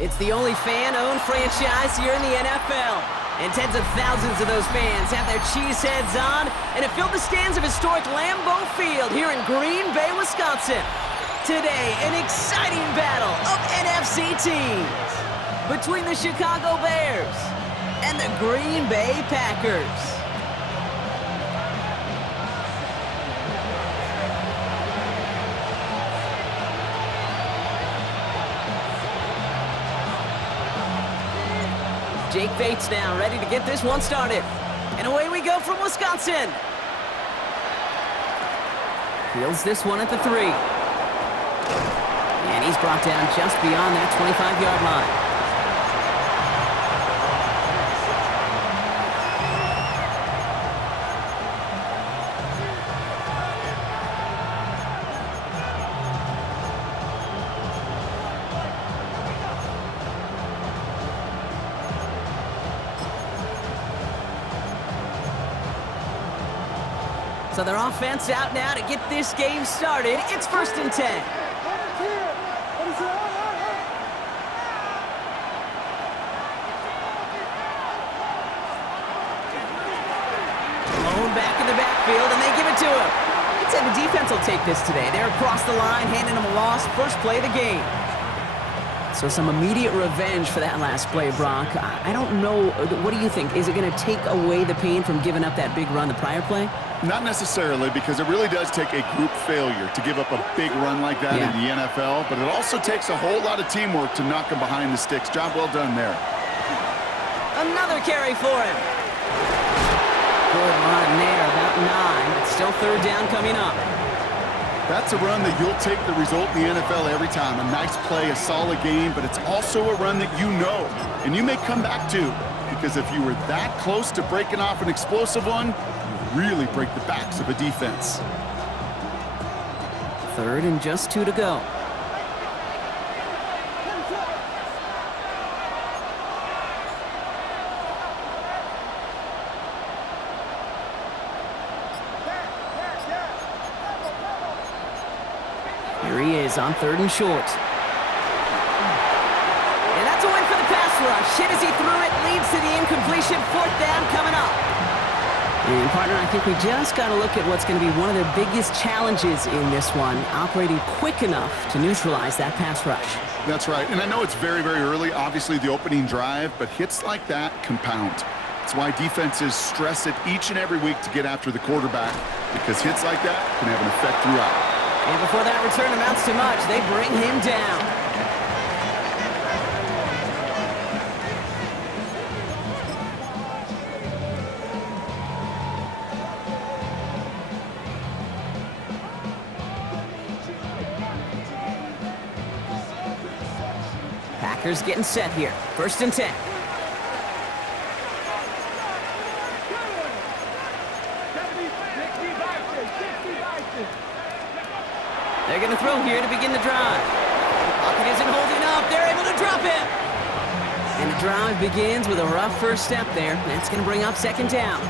It's the only fan-owned franchise here in the NFL. And tens of thousands of those fans have their cheeseheads on and have filled the stands of historic Lambeau Field here in Green Bay, Wisconsin. Today, an exciting battle of NFC teams between the Chicago Bears and the Green Bay Packers. Jake Bates now ready to get this one started. And away we go from Wisconsin. Fields this one at the 3. And he's brought down just beyond that 25-yard line. So their offense out now to get this game started. It's 1st and 10. Blown back in the backfield, and they give it to him. I'd say the defense will take this today. They're across the line, handing him a loss. First play of the game. So some immediate revenge for that last play, Brock. I don't know. What do you think? Is it going to take away the pain from giving up that big run the prior play? Not necessarily, because it really does take a group failure to give up a big run like that in the NFL, but it also takes a whole lot of teamwork to knock him behind the sticks. Job well done there. Another carry for him. Good run there, about 9, but still 3rd down coming up. That's a run that you'll take the result in the NFL every time. A nice play, a solid game, but it's also a run that you know, and you may come back to, because if you were that close to breaking off an explosive one, really break the backs of a defense. 3rd and just 2 to go. Here he is on 3rd and short. And that's a win for the pass rush. Hit as he threw it, leads to the incompletion. 4th down coming up. And, partner, I think we just got to look at what's going to be one of their biggest challenges in this one, operating quick enough to neutralize that pass rush. That's right, and I know it's very, very early, obviously the opening drive, but hits like that compound. That's why defenses stress it each and every week to get after the quarterback, because hits like that can have an effect throughout. And before that return amounts to much, they bring him down. Packers getting set here. 1st and 10. They're going to throw here to begin the drive. Pocket isn't holding up. They're able to drop him. And the drive begins with a rough first step there. That's going to bring up 2nd down.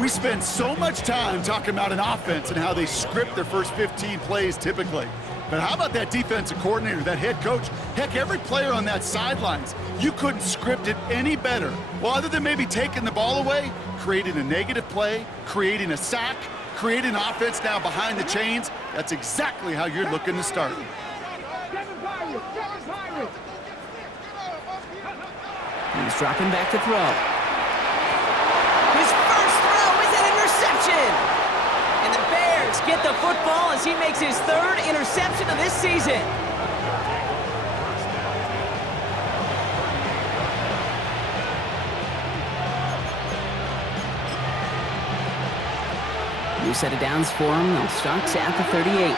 We spend so much time talking about an offense and how they script their first 15 plays typically. But how about that defensive coordinator, that head coach? Heck, every player on that sidelines, you couldn't script it any better. Well, other than maybe taking the ball away, creating a negative play, creating a sack, creating offense now behind the chains. That's exactly how you're looking to start. He's dropping back to throw. His first throw is an interception. And the Bears get the football as he makes his 3rd interception of this season. New set of downs for him. They'll start at the 38.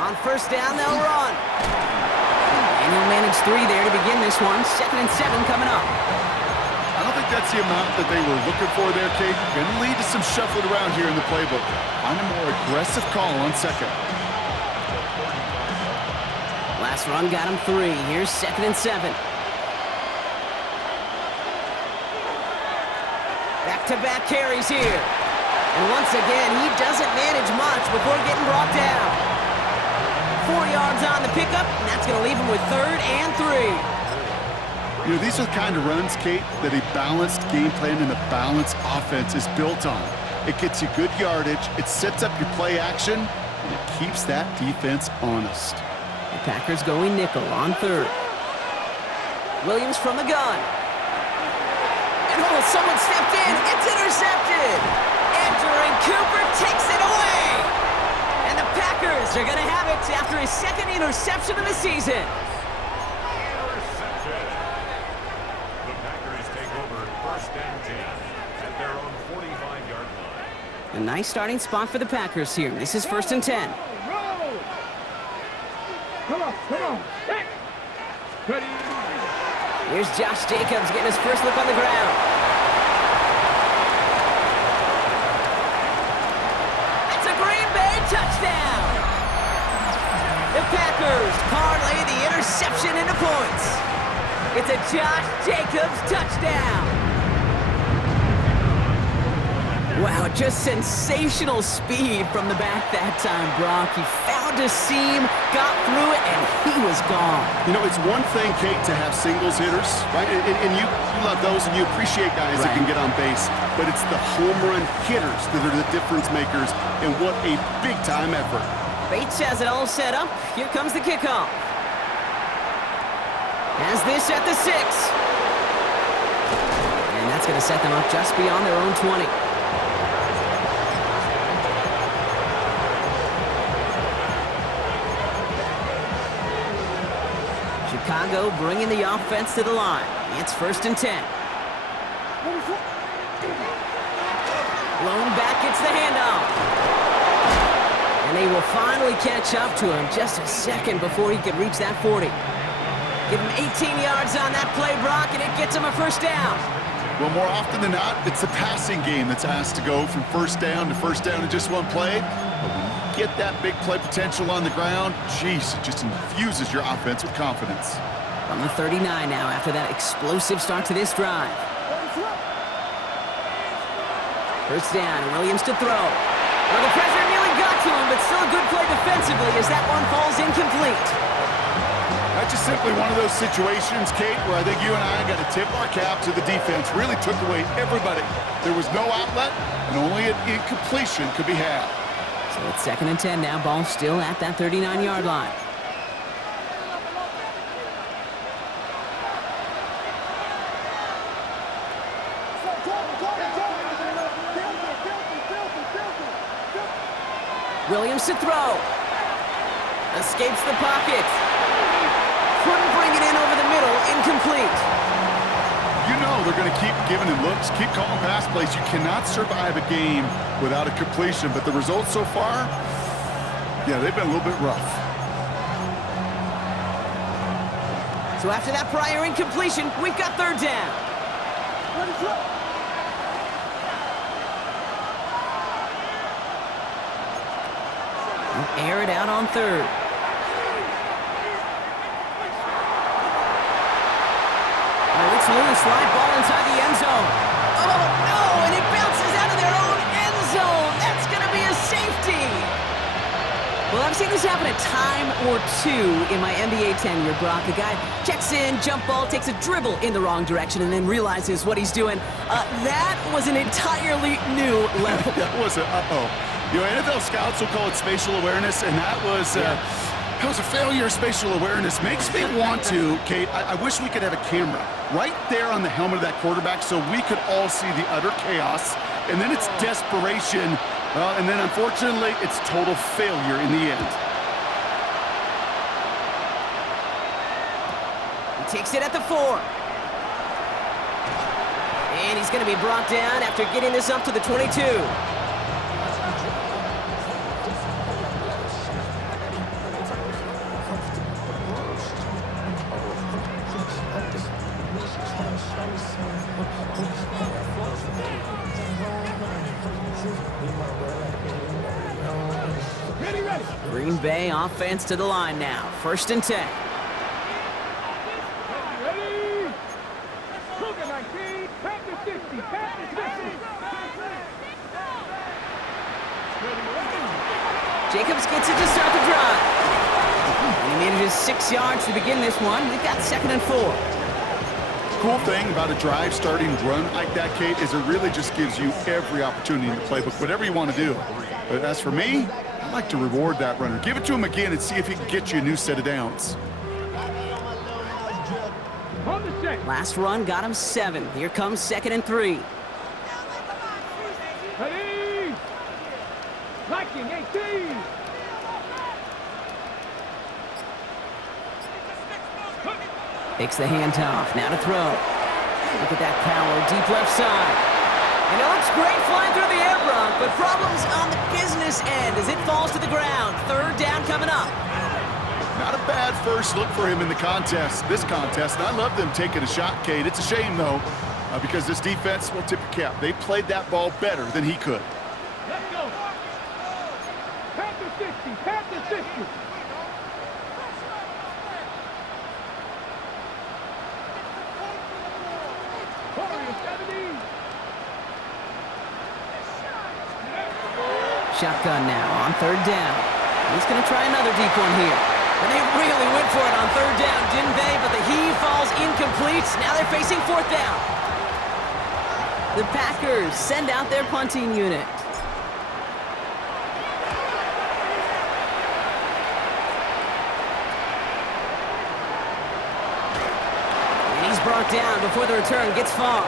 On 1st down, they'll run. And he'll manage 3 there to begin this one. 2nd and 7 coming up. I don't think that's the amount that they were looking for there, Kate. Going to lead to some shuffling around here in the playbook. Find a more aggressive call on 2nd. Last run got him 3. Here's 2nd and 7. Back-to-back carries here. And once again, he doesn't manage much before getting brought down. 4 yards on the pickup, and that's going to leave him with 3rd and 3. You know, these are the kind of runs, Kate, that a balanced game plan and a balanced offense is built on. It gets you good yardage, it sets up your play action, and it keeps that defense honest. The Packers going nickel on 3rd. Williams from the gun. And oh, someone stepped in. It's intercepted. Edgerrin Cooper takes it away. And the Packers are going to have it after his 2nd interception of the season. Intercepted. The Packers take over 1st and 10 at their own 45-yard line. A nice starting spot for the Packers here. This is 1st and 10. Come on. Ready. Here's Josh Jacobs getting his first look on the ground. It's a Green Bay touchdown. The Packers parlay the interception into points. It's a Josh Jacobs touchdown. Wow, just sensational speed from the back that time, Brock. He found a seam, got through it, and he was gone. You know, it's one thing, Kate, to have singles hitters, right? And you love those, and you appreciate guys that can get on base. But it's the home run hitters that are the difference makers, and what a big-time effort. Bates has it all set up. Here comes the kickoff. Has this at the 6. And that's going to set them up just beyond their own 20. Chicago bringing the offense to the line. It's 1st and 10. Lone back gets the handoff. And they will finally catch up to him just a second before he could reach that 40. Give him 18 yards on that play, Brock, and it gets him a 1st down. Well, more often than not, it's the passing game that's asked to go from 1st down to 1st down in just one play. But when you get that big play potential on the ground, geez, it just infuses your offense with confidence. From the 39 now after that explosive start to this drive. 1st down, Williams to throw. Well, the pressure nearly got to him, but still a good play defensively as that one falls incomplete. That's just simply one of those situations, Kate, where I think you and I got to tip our cap to the defense. Really took away everybody. There was no outlet, and only an incompletion could be had. So it's 2nd and 10 now. Ball still at that 39-yard line. Williams to throw. Escapes the pocket. Couldn't bring it in over the middle. Incomplete. You know they're going to keep giving him looks, keep calling pass plays. You cannot survive a game without a completion, but the results so far, yeah, they've been a little bit rough. So after that prior incompletion, we've got 3rd down. Air it out on 3rd. Oh, it's loose. Live ball inside the end zone. Oh, no, and it bounces out of their own end zone. That's going to be a safety. Well, I've seen this happen a time or two in my NBA tenure, Brock. A guy checks in, jump ball, takes a dribble in the wrong direction, and then realizes what he's doing. That was an entirely new level. That was a uh-oh. You know, NFL scouts will call it spatial awareness, and that was a failure of spatial awareness. Makes me want to, Kate, I wish we could have a camera right there on the helmet of that quarterback so we could all see the utter chaos. And then it's desperation. And then, unfortunately, it's total failure in the end. He takes it at the 4. And he's going to be brought down after getting this up to the 22. Green Bay offense to the line now. 1st and 10. Ready? Cougar 19, Panther 60, Panther 60. Jacobs gets it to start the drive. And he manages 6 yards to begin this one. We've got 2nd and 4. Cool thing about a drive starting run like that, Kate, is it really just gives you every opportunity in the playbook, whatever you want to do. But as for me, I like to reward that runner. Give it to him again and see if he can get you a new set of downs. On the set. Last run got him 7. Here comes 2nd and 3. Ready. Liking 18. Takes the handoff. Now to throw. Look at that power. Deep left side. And it looks great flying through the air, Brock, but problems on the business end as it falls to the ground. 3rd down coming up. Not a bad first look for him in the this contest. And I love them taking a shot, Kate. It's a shame, though, because this defense will tip your cap. They played that ball better than he could. Let's go. Panther 60. Panther 60. Shotgun now on 3rd down. He's going to try another deep one here. And they really went for it on 3rd down, didn't they? But the heave falls incomplete. Now they're facing 4th down. The Packers send out their punting unit. And he's brought down before the return gets far.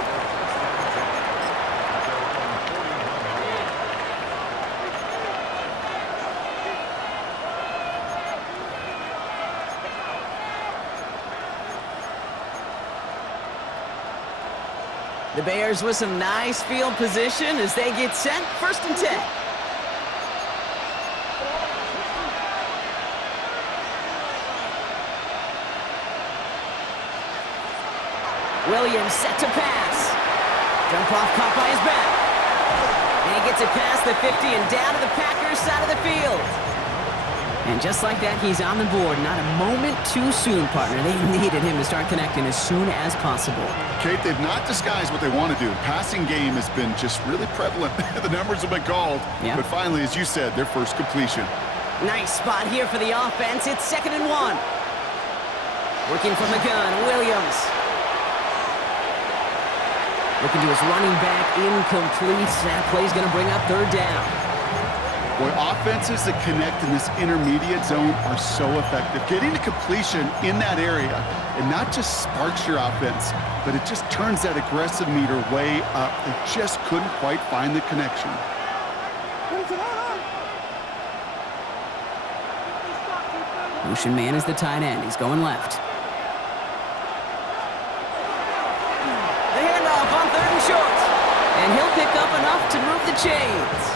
The Bears with some nice field position as they get set. 1st and 10. Williams set to pass. Jump off caught by his back. And he gets it past the 50 and down to the Packers side of the field. And just like that, he's on the board. Not a moment too soon, partner. They needed him to start connecting as soon as possible. Kate, they've not disguised what they want to do. Passing game has been just really prevalent. The numbers have been called. Yeah. But finally, as you said, their first completion. Nice spot here for the offense. It's 2nd and 1. Working from the gun, Williams. Looking to his running back, incomplete. That play's going to bring up 3rd down. Boy, offenses that connect in this intermediate zone are so effective. Getting to completion in that area, it not just sparks your offense, but it just turns that aggressive meter way up. They just couldn't quite find the connection. Motion man is the tight end. He's going left. The handoff on 3rd and short. And he'll pick up enough to move the chains.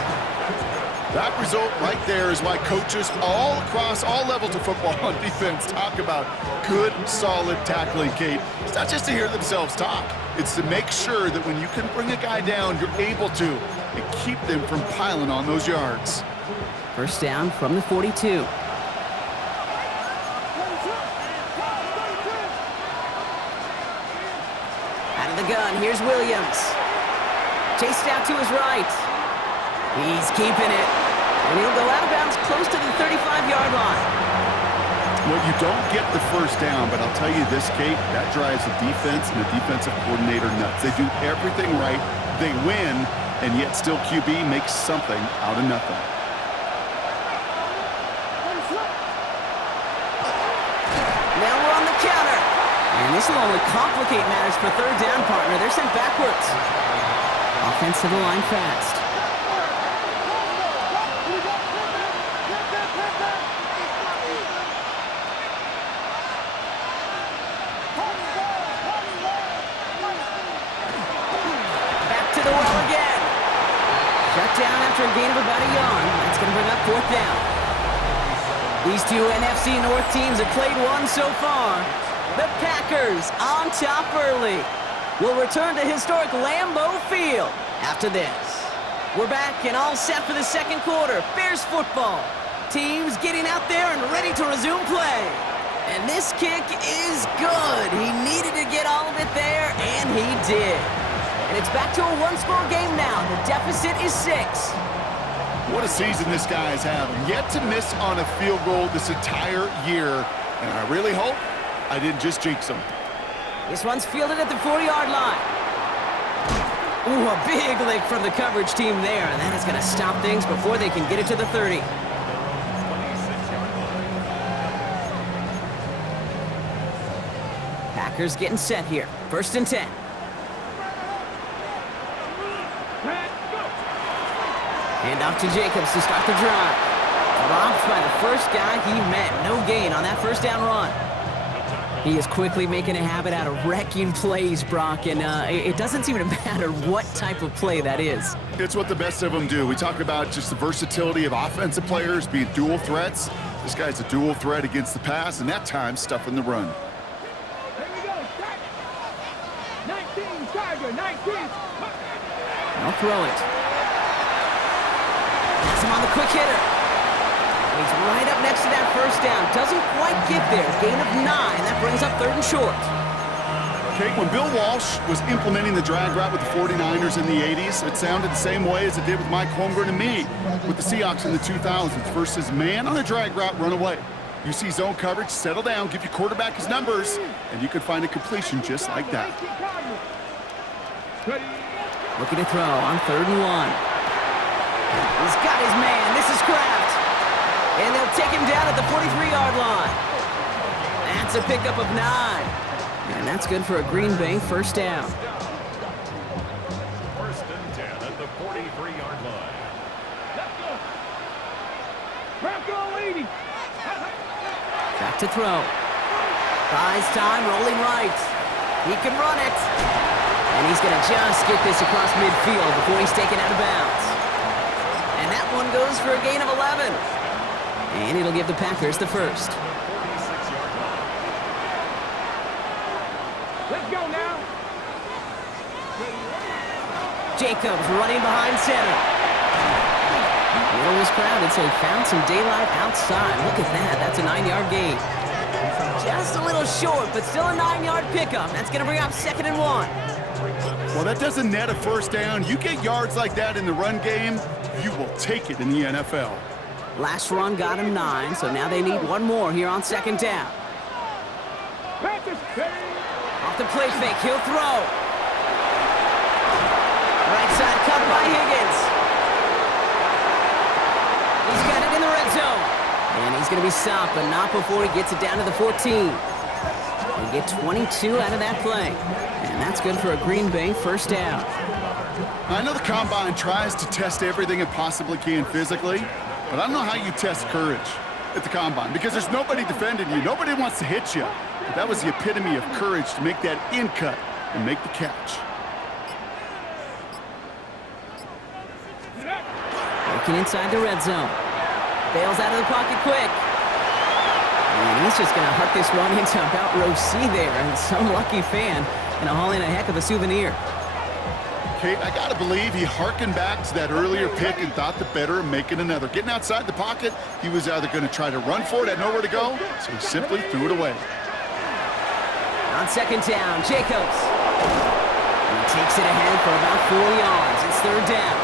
That result right there is why coaches all across all levels of football on defense talk about good, solid tackling, Kate. It's not just to hear themselves talk. It's to make sure that when you can bring a guy down, you're able to and keep them from piling on those yards. 1st down from the 42. Out of the gun, here's Williams. Chased out to his right. He's keeping it. And he'll go out of bounds close to the 35-yard line. Well, you don't get the 1st down, but I'll tell you this, Kate, that drives the defense and the defensive coordinator nuts. They do everything right. They win, and yet still QB makes something out of nothing. Now we're on the counter. And this will only complicate matters for 3rd down, partner. They're sent backwards. Offense to the line fast. The well again. Shut down after a gain of about a yard. That's going to bring up 4th down. These two NFC North teams have played one so far. The Packers on top early. Will return to historic Lambeau Field after this. We're back and all set for the 2nd quarter. Bears football. Teams getting out there and ready to resume play. And this kick is good. He needed to get all of it there, and he did. And it's back to a 1-score game now. The deficit is 6. What a season this guy is having. Yet to miss on a field goal this entire year. And I really hope I didn't just jinx him. This one's fielded at the 40-yard line. Ooh, a big lick from the coverage team there. And that is going to stop things before they can get it to the 30. Packers getting set here. 1st and 10. Hand off to Jacobs to start the drive. Dropped by the first guy he met. No gain on that first down run. He is quickly making a habit out of wrecking plays, Brock, and it doesn't seem to matter what type of play that is. It's what the best of them do. We talk about just the versatility of offensive players being dual threats. This guy's a dual threat against the pass, and that time stuffing the run. Here we go. Start. 19, Tiger, 19. I'll throw it. That's him on the quick hitter. He's right up next to that first down. Doesn't quite get there. Gain of 9. That brings up 3rd and short. Kate, when Bill Walsh was implementing the drag route with the 49ers in the 80s, it sounded the same way as it did with Mike Holmgren and me with the Seahawks in the 2000s versus man on a drag route, run away. You see zone coverage, settle down, give your quarterback his numbers, and you can find a completion just like that. Looking to throw on 3rd and 1. He's got his man. This is Kraft. And they'll take him down at the 43-yard line. That's a pickup of 9. And that's good for a Green Bay 1st down. 1st and 10 at the 43-yard line. Let's go. Bronco 80. Back to throw. Buys time, rolling right. He can run it. And he's going to just get this across midfield before he's taken out of bounds. And that one goes for a gain of 11. And it'll give the Packers the 1st. Let's go now. Jacobs running behind center. Middle was crowded, so he found some daylight outside. Look at that. That's a 9-yard gain. Just a little short, but still a 9-yard pickup. That's going to bring up 2nd and 1. Well, that doesn't net a 1st down. You get yards like that in the run game, you will take it in the NFL. Last run got him 9, so now they need one more here on 2nd down. Off the play fake, he'll throw. Right side cut by Higgins. He's got it in the red zone. And he's going to be stopped, but not before he gets it down to the 14. They get 22 out of that play. And that's good for a Green Bay 1st down. I know the Combine tries to test everything it possibly can physically, but I don't know how you test courage at the Combine because there's nobody defending you. Nobody wants to hit you. But that was the epitome of courage to make that in cut and make the catch. Working inside the red zone. Bails out of the pocket quick. And he's just going to huck this one into about row C there. And some lucky fan going to haul in a heck of a souvenir. Kate, I got to believe he hearkened back to that earlier pick and thought the better of making another. Getting outside the pocket, he was either going to try to run for it, had nowhere to go, so he simply threw it away. On 2nd down, Jacobs. And he takes it ahead for about 4 yards. It's 3rd down.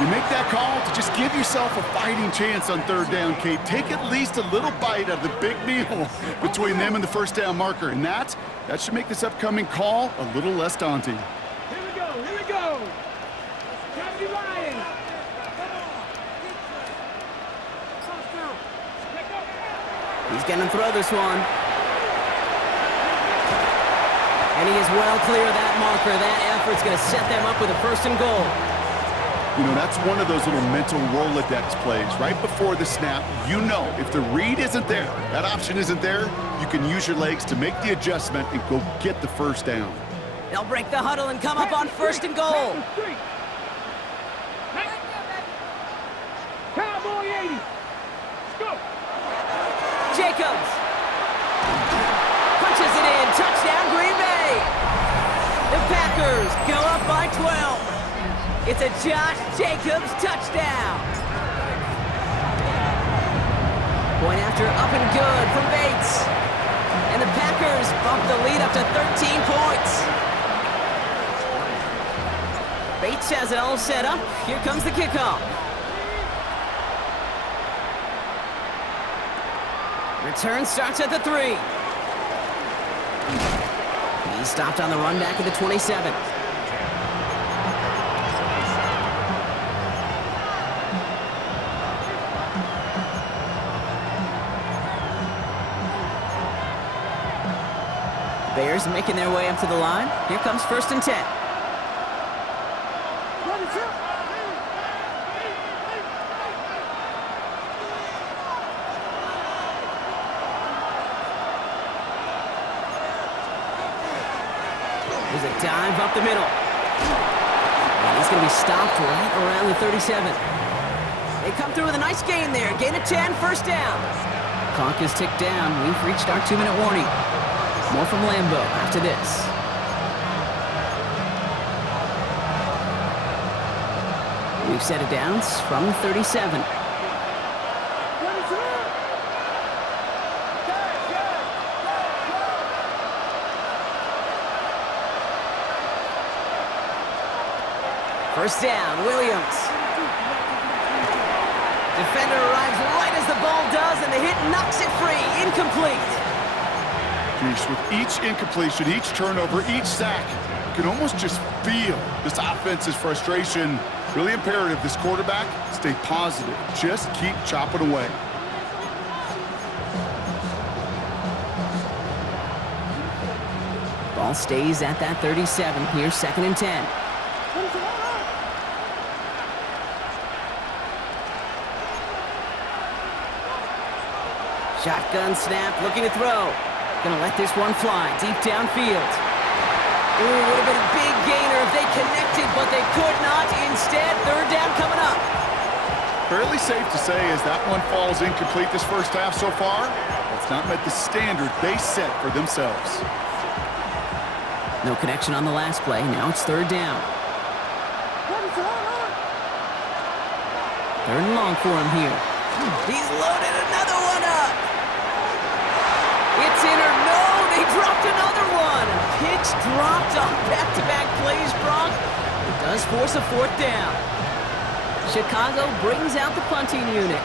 You make that call to just give yourself a fighting chance on 3rd down, Kate. Take at least a little bite out of the big meal between them and the 1st down marker. And that should make this upcoming call a little less daunting. Here we go. Here we go. Johnny Ryan. He's going to throw this one. And he is well clear of that marker. That effort's going to set them up with a 1st and goal. You know, that's one of those little mental Rolodex plays. Right before the snap, you know if the read isn't there, that option isn't there, you can use your legs to make the adjustment and go get the 1st down. They'll break the huddle and come up on 1st and goal. Cowboy 80. Go. Jacobs. Punches it in. Touchdown, Green Bay. The Packers go up by 12. It's a Josh Jacobs touchdown. Point after up and good from Bates. And the Packers bump the lead up to 13 points. Bates has it all set up. Here comes the kickoff. Return starts at the 3. He stopped on the run back at the 27. Bears making their way up to the line. Here comes 1st and 10. There's a dive up the middle. And he's going to be stopped right around the 37. They come through with a nice gain there. Gain of 10, 1st down. Clock is ticked down. We've reached our 2-minute warning. More from Lambeau after this. We've set it down from 37. First down, Williams. Defender arrives right as the ball does, and the hit knocks it free. Incomplete. Geez, with each incompletion, each turnover, each sack, you can almost just feel this offense's frustration. Really imperative, this quarterback, stay positive. Just keep chopping away. Ball stays at that 37. Here's 2nd and 10. Shotgun snap, looking to throw. Gonna let this one fly deep downfield. Ooh, would have been a big gainer if they connected, but they could not. Instead, 3rd down coming up. Fairly safe to say as that one falls incomplete this first half so far, it's not met the standard they set for themselves. No connection on the last play. Now it's 3rd down. 3rd and long for him here. He's loaded another one up. It's in or no, they dropped another one. Pitch dropped on back-to-back plays, Brock. It does force a 4th down. Chicago brings out the punting unit.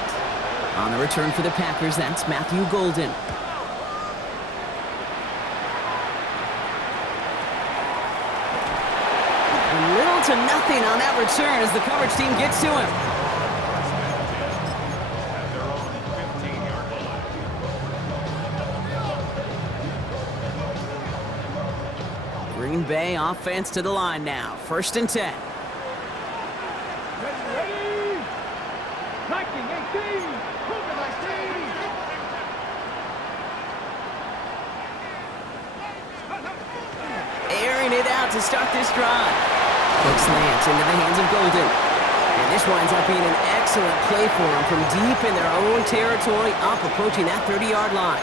On the return for the Packers, that's Matthew Golden. And little to nothing on that return as the coverage team gets to him. Green Bay offense to the line now. 1st and 10. Ready. Liking 18. Moving 19. Airing it out to start this drive. Quick slant into the hands of Golden. And this winds up being an excellent play for them from deep in their own territory, up approaching that 30-yard line.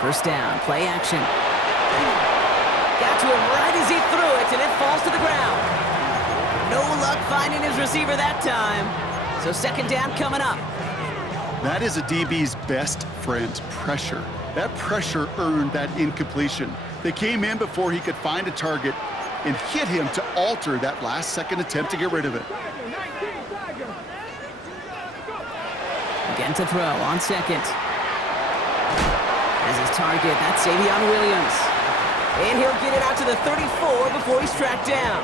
First down, play action. Got to him right as he threw it, and it falls to the ground. No luck finding his receiver that time. So 2nd down coming up. That is a DB's best friend, pressure. That pressure earned that incompletion. They came in before he could find a target and hit him to alter that last-second attempt to get rid of it. Again to throw on 2nd. As his target, that's Savion Williams. And he'll get it out to the 34 before he's tracked down.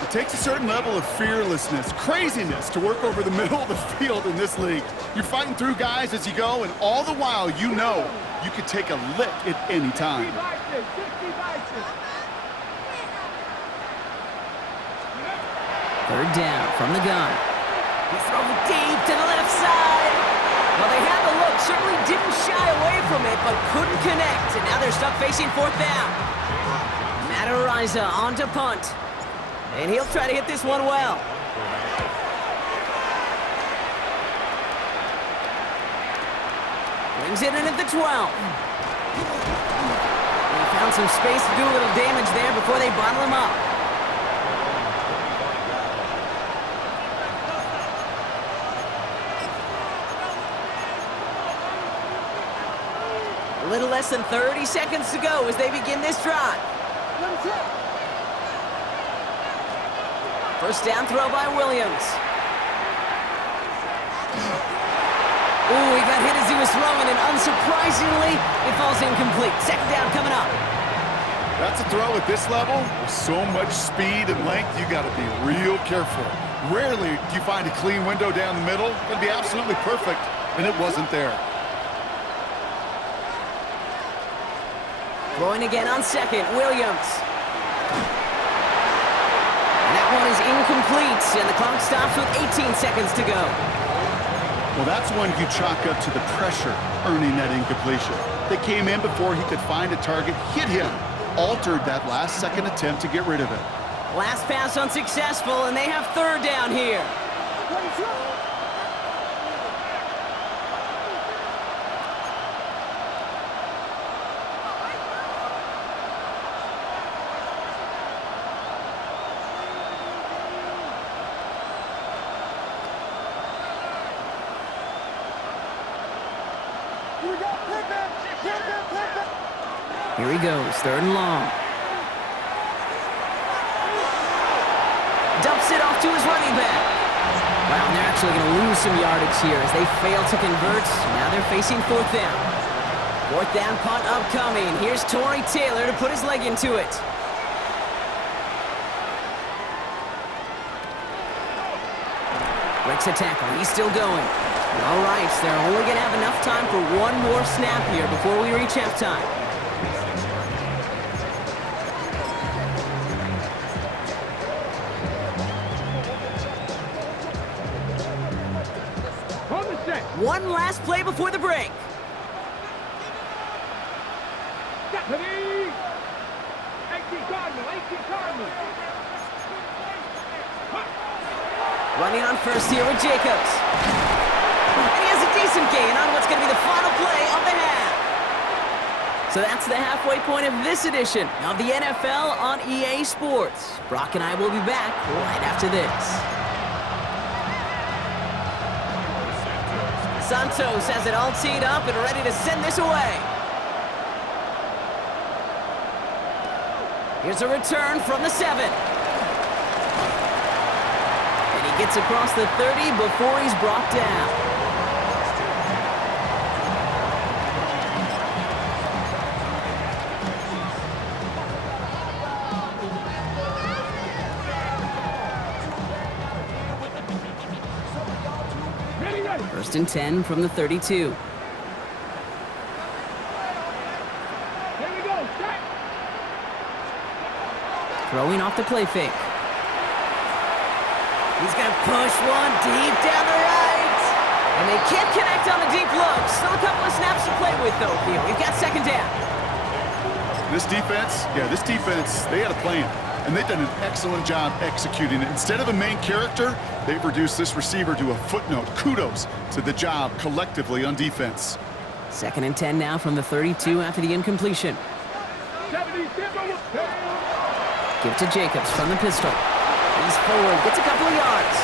It takes a certain level of fearlessness, craziness to work over the middle of the field in this league. You're fighting through guys as you go, and all the while you know you could take a lick at any time. 3rd down from the gun. He's thrown deep to the left side. Well, they had the look, certainly didn't shy away from it, but couldn't connect. And now they're stuck facing 4th down. Matt Ariza on to punt. And he'll try to hit this one well. Brings it in at the 12. They found some space to do a little damage there before they bottle him up. A little less than 30 seconds to go as they begin this drive. First down throw by Williams. Ooh, he got hit as he was throwing, and unsurprisingly, it falls incomplete. Second down coming up. That's a throw at this level. With so much speed and length, you got to be real careful. Rarely do you find a clean window down the middle. It'd be absolutely perfect, and it wasn't there. Throwing again on second, Williams. And that one is incomplete, and the clock stops with 18 seconds to go. Well, that's one you chalk up to the pressure earning that incompletion. They came in before he could find a target, hit him, altered that last-second attempt to get rid of it. Last pass unsuccessful, and they have third down here. Here he goes, third and long. Dumps it off to his running back. Wow, and they're actually going to lose some yardage here as they fail to convert. Now they're facing fourth down. Fourth down punt upcoming. Here's Torrey Taylor to put his leg into it. Breaks a tackle. He's still going. All right, so they're only going to have enough time for one more snap here before we reach halftime. One last play before the break. Deputy! 18 Cardinal, 18 Cardinal. Running on first here with Jacobs. And he has a decent gain on what's going to be the final play of the half. So that's the halfway point of this edition of the NFL on EA Sports. Brock and I will be back right after this. Santos has it all teed up and ready to send this away. Here's a return from the 7. And he gets across the 30 before he's brought down. First and 10 from the 32. Here we go, set. Throwing off the play fake. He's going to push one deep down the right. And they can't connect on the deep look. Still a couple of snaps to play with, though, here. We've got second down. This defense, they had a plan. And they've done an excellent job executing it. Instead of a main character, they've reduced this receiver to a footnote. Kudos to the job collectively on defense. Second and 10 now from the 32 after the incompletion. 70, Give to Jacobs from the pistol. He's forward, gets a couple of yards.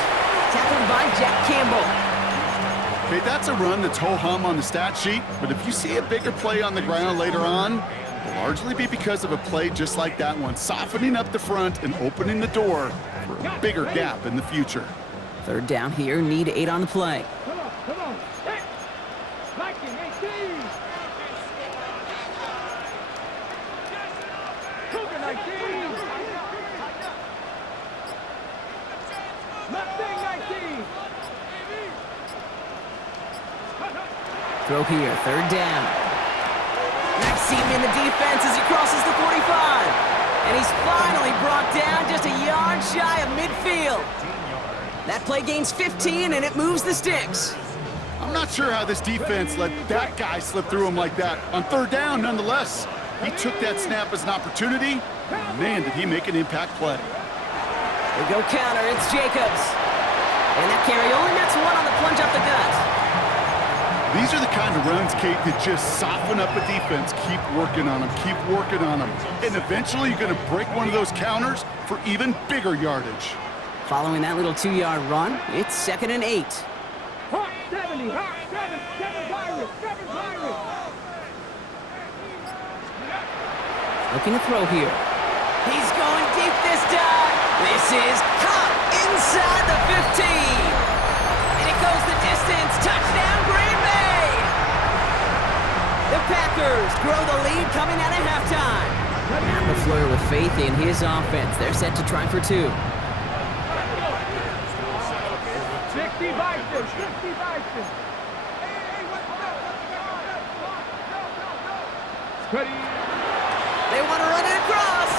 Tackled by Jack Campbell. Okay, that's a run that's ho-hum on the stat sheet, but if you see a bigger play on the ground later on, it'll largely be because of a play just like that one, softening up the front and opening the door for a bigger gap in the future. Third down here, need 8 on the play. Come on, set. Liking, 18. Cougar, 19. Mustang, 19. Throw here, third down. Nice seam in the defense as he crosses the 45. And he's finally brought down just a yard shy of midfield. That play gains 15, and it moves the sticks. I'm not sure how this defense let that guy slip through him like that. On third down, nonetheless, he took that snap as an opportunity. Man, did he make an impact play. They go counter, it's Jacobs. And that carry only nets one on the plunge up the gut. These are the kind of runs, Kate, that just soften up a defense. Keep working on them, keep working on them. And eventually you're going to break one of those counters for even bigger yardage. Following that little 2-yard run, it's second and 8. Hot 70, hot 7, 7 Pirates, 7 Pirates. Looking to throw here. He's going deep this time. This is caught inside the 15. And it goes the distance. Touchdown, Green Bay. The Packers grow the lead coming out of halftime. Matt LaFleur with faith in his offense. They're set to try for 2. 60 Vikings, 60 Vikings. They want to run it across.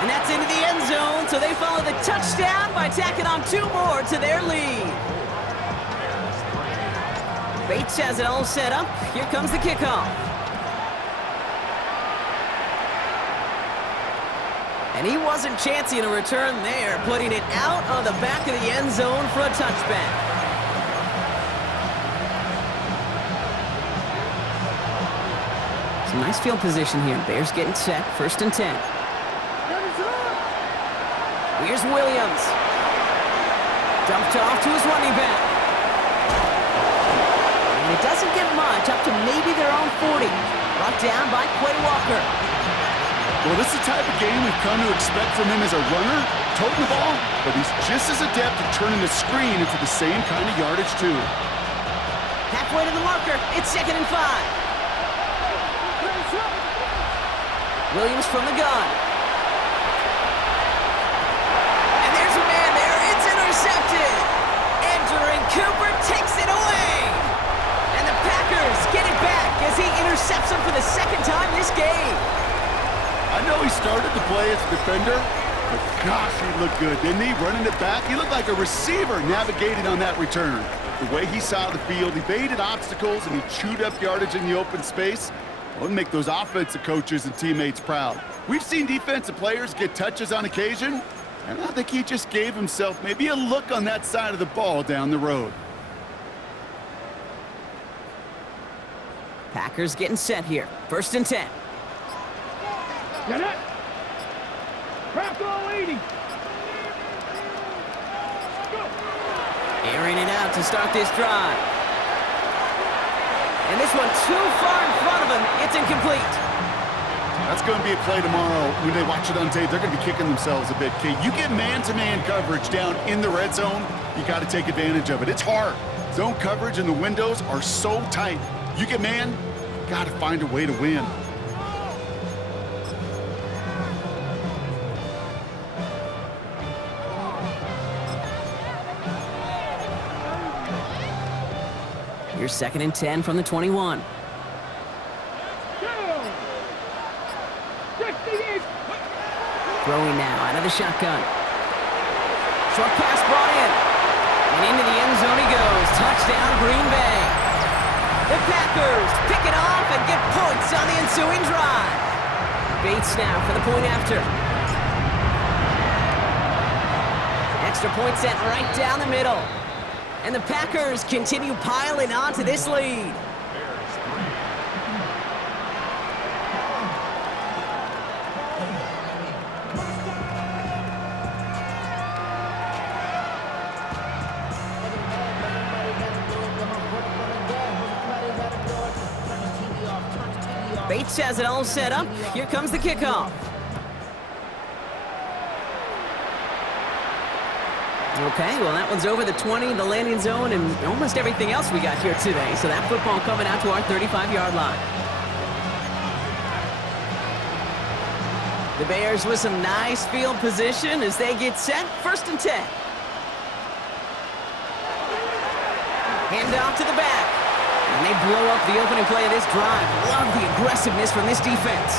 And that's into the end zone, so they follow the touchdown by tacking on 2 more to their lead. Bates has it all set up. Here comes the kickoff. And he wasn't chancing a return there, putting it out of the back of the end zone for a touchback. Some nice field position here. Bears getting set. 1st and 10. Here's Williams. Dumped off to his running back. And it doesn't get much, up to maybe their own 40. Brought down by Quay Walker. Well, this is the type of game we've come to expect from him as a runner, toting the ball, but he's just as adept at turning the screen into the same kind of yardage, too. Halfway to the marker. It's 2nd and 5. Williams from the gun. And there's a man there. It's intercepted. Andrew Cooper takes it away. And the Packers get it back as he intercepts him for the 2nd time this game. I know he started to play as a defender, but gosh, he looked good, didn't he? Running it back, he looked like a receiver navigating on that return. The way he saw the field, he baited obstacles, and he chewed up yardage in the open space. It would make those offensive coaches and teammates proud. We've seen defensive players get touches on occasion, and I think he just gave himself maybe a look on that side of the ball down the road. Packers getting set here. 1st and 10. Get it. Crack all 80. Airing it out to start this drive. And this one too far in front of him. It's incomplete. That's going to be a play tomorrow. When they watch it on tape, they're going to be kicking themselves a bit, Kate. You get man-to-man coverage down in the red zone, you got to take advantage of it. It's hard. Zone coverage and the windows are so tight. You get man, you got to find a way to win. Here's 2nd and 10 from the 21. Throwing now out of the shotgun. Short pass brought in. And into the end zone he goes. Touchdown, Green Bay. The Packers pick it off and get points on the ensuing drive. Bates now for the point after. Extra point sent right down the middle. And the Packers continue piling on to this lead. Bates has it all set up. Here comes the kickoff. Okay, well, that one's over the 20, the landing zone, and almost everything else we got here today. So that football coming out to our 35-yard line. The Bears with some nice field position as they get set. 1st and 10. Hand off to the back. And they blow up the opening play of this drive. Love the aggressiveness from this defense.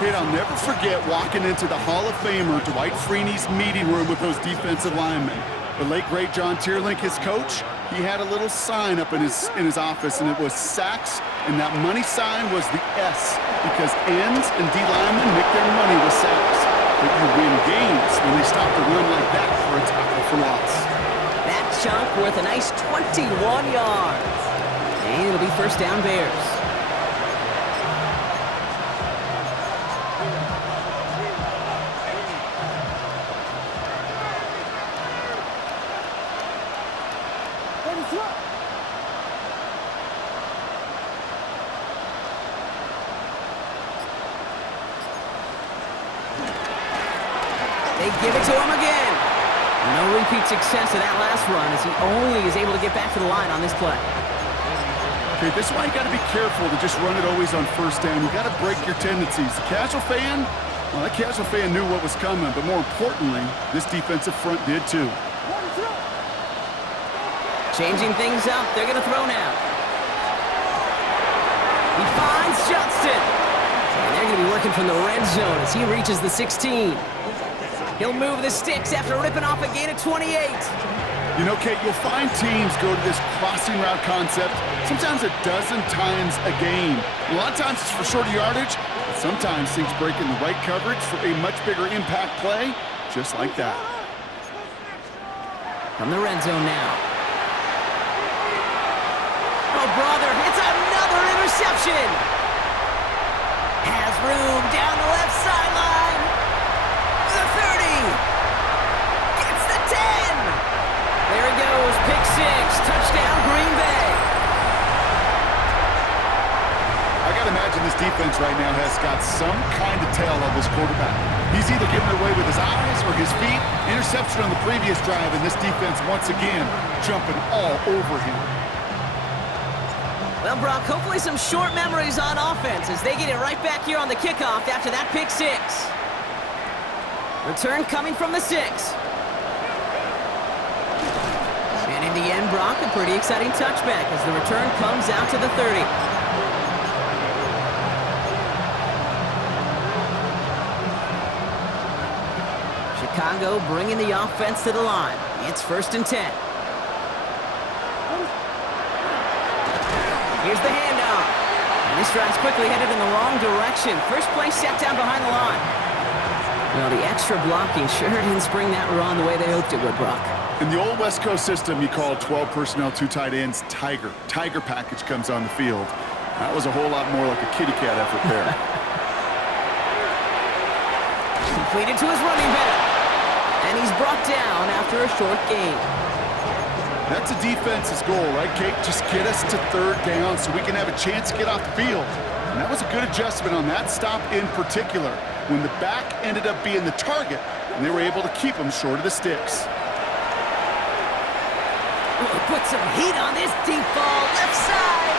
Kid, I'll never forget walking into the Hall of Famer Dwight Freeney's meeting room with those defensive linemen. The late, great John Tierlink, his coach, he had a little sign up in his office, and it was sacks, and that money sign was the S, because ends and D linemen make their money with sacks. But you win games when they stop the run like that for a tackle for loss. That chunk worth a nice 21 yards. And it'll be 1st down Bears. They give it to him again. No repeat success of that last run as he only is able to get back to the line on this play. Okay, this is why you got to be careful to just run it always on first down. You got to break your tendencies. The casual fan, well, that casual fan knew what was coming, but more importantly, this defensive front did too. Changing things up, they're going to throw now. He finds Johnston. And they're going to be working from the red zone as he reaches the 16. He'll move the sticks after ripping off a gain of 28. You know, Kate, you'll find teams go to this crossing route concept sometimes a dozen times a game. A lot of times it's for shorter yardage, but sometimes things break in the right coverage for a much bigger impact play, just like that. From the red zone now. Oh, brother, it's another interception. Has room down the left sideline. The 30. Gets the 10. There he goes, pick six, touchdown Green Bay. I got to imagine this defense right now has got some kind of tail on this quarterback. He's either giving it away with his eyes or his feet. Interception on the previous drive, and this defense once again jumping all over him. Well, Brock, hopefully some short memories on offense as they get it right back here on the kickoff after that pick six. Return coming from the 6. And in the end, Brock, a pretty exciting touchback as the return comes out to the 30. Chicago bringing the offense to the line. It's 1st and 10. Here's the handoff. And this drive's quickly headed in the wrong direction. First play set down behind the line. Well, the extra blocking sure didn't spring that run the way they hoped it would, Brock. In the old West Coast system, you call 12 personnel, 2 tight ends, Tiger. Tiger package comes on the field. That was a whole lot more like a kitty cat effort there. Completed to his running back. And he's brought down after a short gain. That's a defense's goal, right, Kate? Just get us to 3rd down so we can have a chance to get off the field. And that was a good adjustment on that stop in particular, when the back ended up being the target, and they were able to keep him short of the sticks. Put some heat on this deep ball, left side.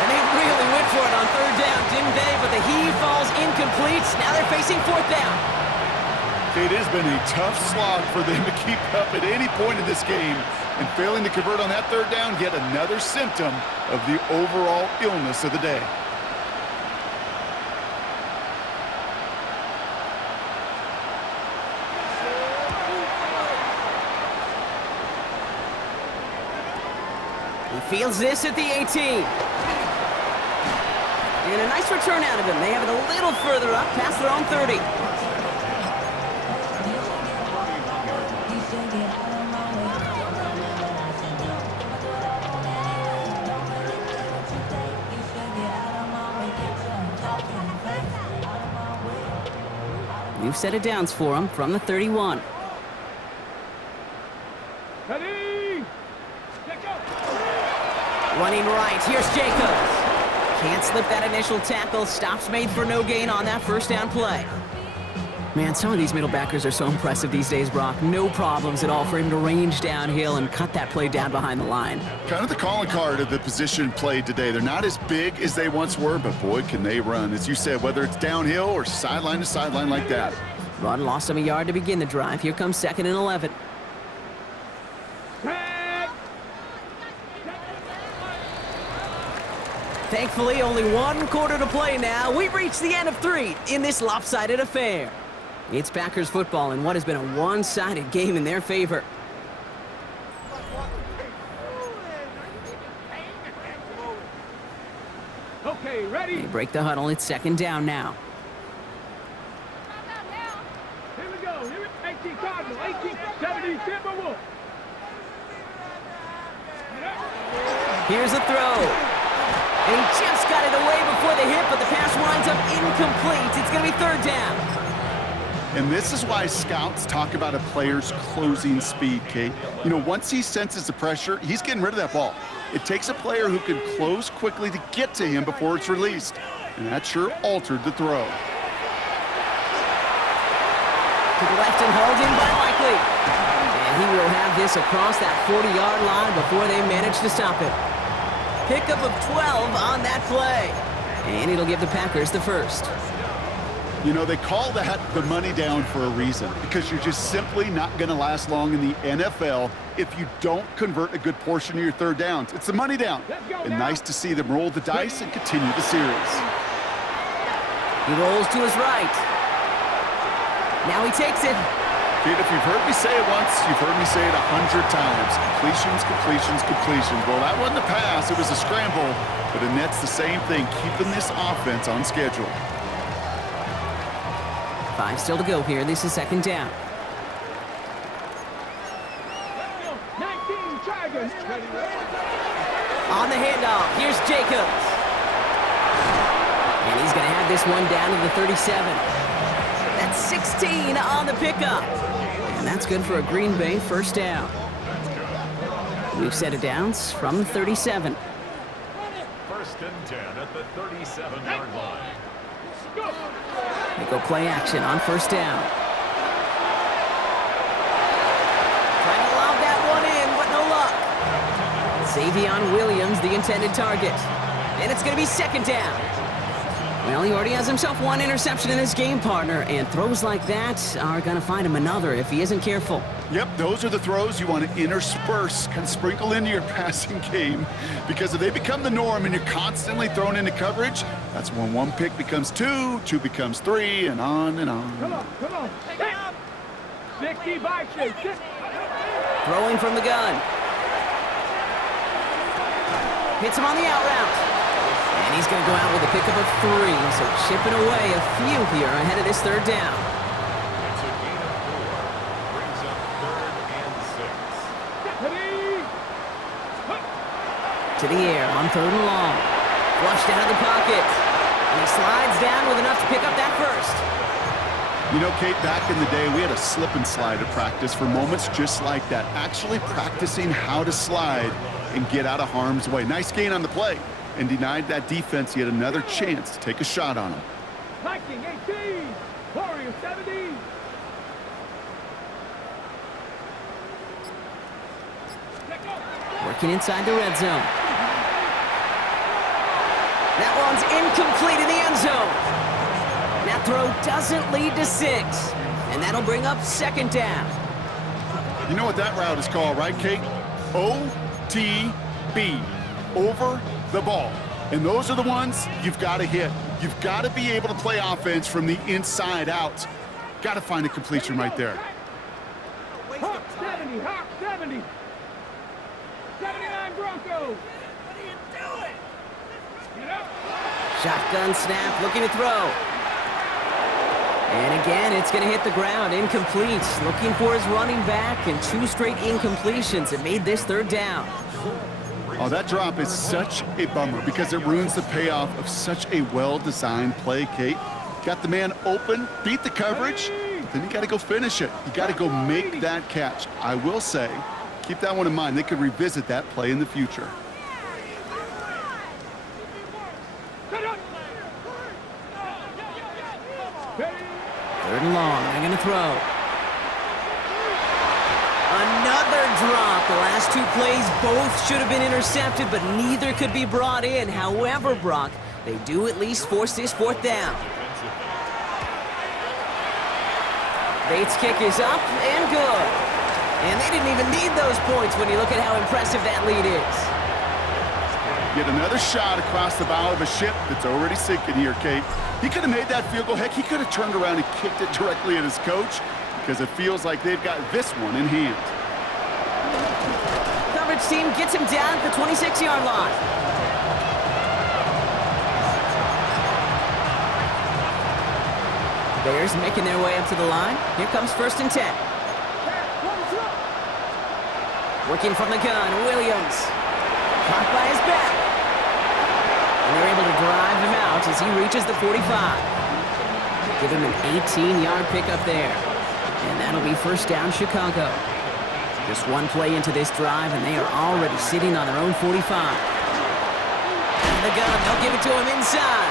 And they really went for it on 3rd down, didn't they? But the heave falls incomplete. Now they're facing 4th down. It has been a tough slog for them to keep up at any point in this game. And failing to convert on that 3rd down, yet another symptom of the overall illness of the day. He fields this at the 18. And a nice return out of him. They have it a little further up, past their own 30. New set of downs for him from the 31. Ready? Let go. Running right, here's Jacobs. Can't slip that initial tackle. Stops made for no gain on that 1st down play. Man, some of these middle backers are so impressive these days, Brock. No problems at all for him to range downhill and cut that play down behind the line. Kind of the calling card of the position played today. They're not as big as they once were, but boy, can they run. As you said, whether it's downhill or sideline to sideline like that. Run lost him a yard to begin the drive. Here comes 2nd and 11. Thankfully, only 1 quarter to play now. We've reached the end of 3 in this lopsided affair. It's Packers football in what has been a one-sided game in their favor. Okay, ready? They break the huddle. It's 2nd down now. Here we go. Here we go. 18 Cardinal, 18, 70, Timberwolf. Here's a throw. And he just got it away before the hit, but the pass winds up incomplete. It's going to be 3rd down. And this is why scouts talk about a player's closing speed, Kate. You know, once he senses the pressure, he's getting rid of that ball. It takes a player who can close quickly to get to him before it's released. And that sure altered the throw. To the left and hauled in by Likely. And he will have this across that 40-yard line before they manage to stop it. Pickup of 12 on that play. And it'll give the Packers the first. You know, they call that the money down for a reason, because you're just simply not going to last long in the NFL if you don't convert a good portion of your third downs. It's the money down. And nice to see them roll the dice and continue the series. He rolls to his right. Now he takes it. Kid, if you've heard me say it once, you've heard me say it 100 times. Completions, completions, completions. Well, that wasn't a pass. It was a scramble. But it nets the same thing, keeping this offense on schedule. 5 still to go here. This is second down. 19 Tigers. On the handoff, here's Jacobs. And he's going to have this one down to the 37. That's 16 on the pickup. And that's good for a Green Bay first down. We've set it downs from the 37. First and 10 at the 37-yard line. They go play action on first down. Trying to lob that one in, but no luck. Xavion Williams, the intended target. And it's going to be second down. Well, he already has himself one interception in his game, partner, and throws like that are going to find him another if he isn't careful. Yep, those are the throws you want to intersperse, kind of sprinkle into your passing game, because if they become the norm and you're constantly thrown into coverage, that's when one pick becomes two, two becomes three, and on and on. Come on, come on. 60 by 6. Throwing from the gun. Hits him on the out route. And he's going to go out with a pickup of 3, so chipping away a few here ahead of this third down. It's a gain of 4. Brings up 3rd and 6. To the air on 3rd and long. Flushed out of the pocket. And he slides down with enough to pick up that first. You know, Kate, back in the day, we had a slip and slide at practice for moments just like that. Actually practicing how to slide and get out of harm's way. Nice gain on the play. And denied that defense yet another chance to take a shot on him. Viking 18, Warrior 70. Working inside the red zone. That one's incomplete in the end zone. That throw doesn't lead to 6. And that'll bring up second down. You know what that route is called, right, Kate? OTB. Over the ball. And those are the ones you've got to hit. You've got to be able to play offense from the inside out. Got to find a completion right there. Hawk 70, Hawk 70. 79 Broncos. Get up. Shotgun snap, looking to throw. And again, it's going to hit the ground, incomplete. Looking for his running back, and 2 straight incompletions. It made this third down. Oh, that drop is such a bummer because it ruins the payoff of such a well-designed play, Kate. Got the man open, beat the coverage, but then you got to go finish it. You got to go make that catch. I will say, keep that one in mind. They could revisit that play in the future. Third and long, they're going to throw. Another drop. The last 2 plays both should have been intercepted, but neither could be brought in. However, Brock, they do at least force this 4th down. Bates' kick is up and good. And they didn't even need those points when you look at how impressive that lead is. Get another shot across the bow of a ship that's already sinking here, Kate. He could have made that field goal. Heck, he could have turned around and kicked it directly at his coach, because it feels like they've got this one in hand. Coverage team gets him down at the 26-yard line. Bears making their way up to the line. Here comes 1st and 10. Working from the gun, Williams. Caught by his back. And they're able to drive him out as he reaches the 45. Give him an 18-yard pickup there. And that'll be first down, Chicago. Just one play into this drive, and they are already sitting on their own 45. And the gun, they'll give it to him inside.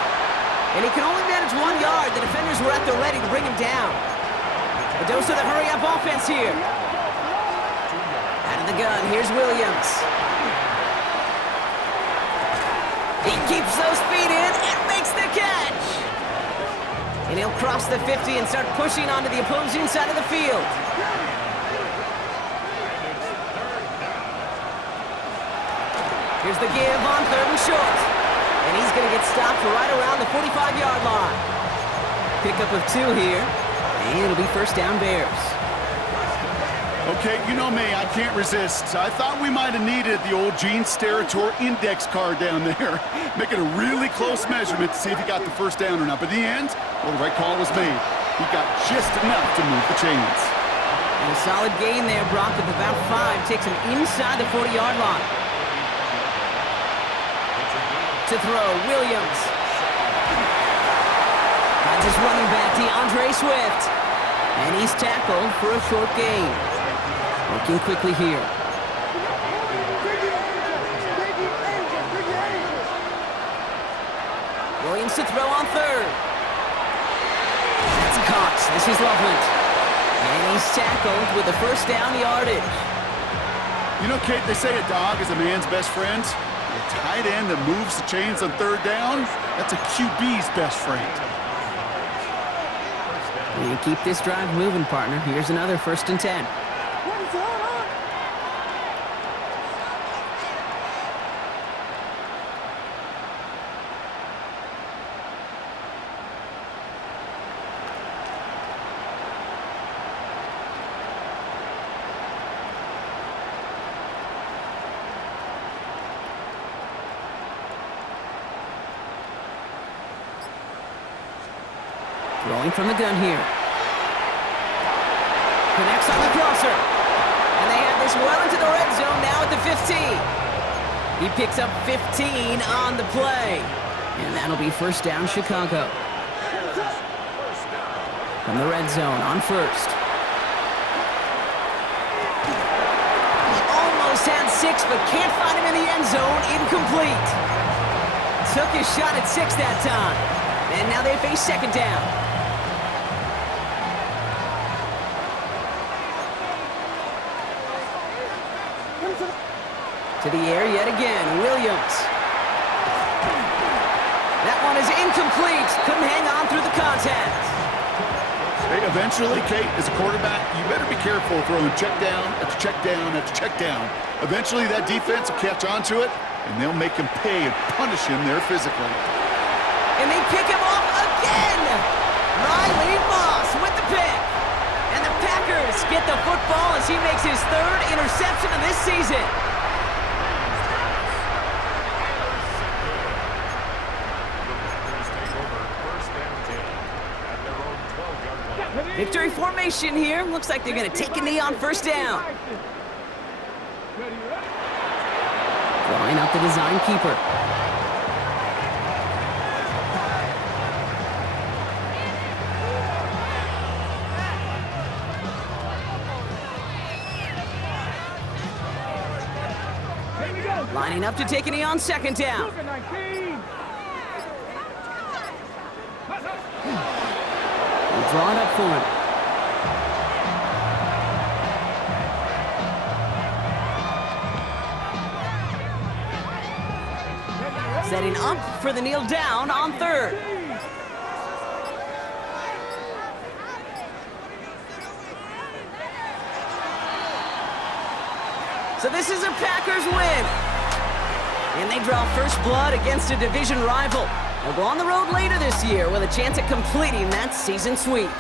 And he can only manage 1 yard. The defenders were at the ready to bring him down. A dose of the hurry-up offense here. Out of the gun, here's Williams. He keeps those feet in and makes the catch. And he'll cross the 50 and start pushing onto the opposing side of the field. Here's the give on 3rd and short. And he's going to get stopped right around the 45-yard line. Pickup of 2 here. And it'll be first down Bears. Okay, you know me, I can't resist. I thought we might have needed the old Gene Steratore index card down there. Making a really close measurement to see if he got the first down or not. But in the end, well, the right call was made. He got just enough to move the chains. And a solid gain there, Brock, of about 5. Takes him inside the 40-yard line. To throw, Williams. Finds his running back, DeAndre Swift. And he's tackled for a short gain. Working quickly here. Williams to throw on 3rd. That's caught. This is Loveland. And he's tackled with the first down yardage. You know, Kate, they say a dog is a man's best friend. A tight end that moves the chains on 3rd down, that's a QB's best friend. And keep this drive moving, partner. Here's another 1st and 10. Rolling from the gun here. Connects on the crosser. And they have this well into the red zone now at the 15. He picks up 15 on the play. And that'll be first down Chicago. From the red zone on 1st. He almost had 6, but can't find him in the end zone. Incomplete. Took his shot at 6 that time. And now they face 2nd down. To the air yet again, Williams. That one is incomplete. Couldn't hang on through the contact. Hey, eventually, Kate, as a quarterback, you better be careful throwing check down after check down after check down. Eventually, that defense will catch on to it, and they'll make him pay and punish him there physically. And they pick him off again. Riley Moss with the pick. And the Packers get the football as he makes his 3rd interception of this season. Victory formation here. Looks like they're going to take a knee on 1st down. Drawing up the design keeper. Lining up to take a knee on 2nd down. We'll draw it up for him. Setting up for the kneel down on 3rd. So this is a Packers win. And they draw first blood against a division rival. They'll go on the road later this year with a chance at completing that season sweep.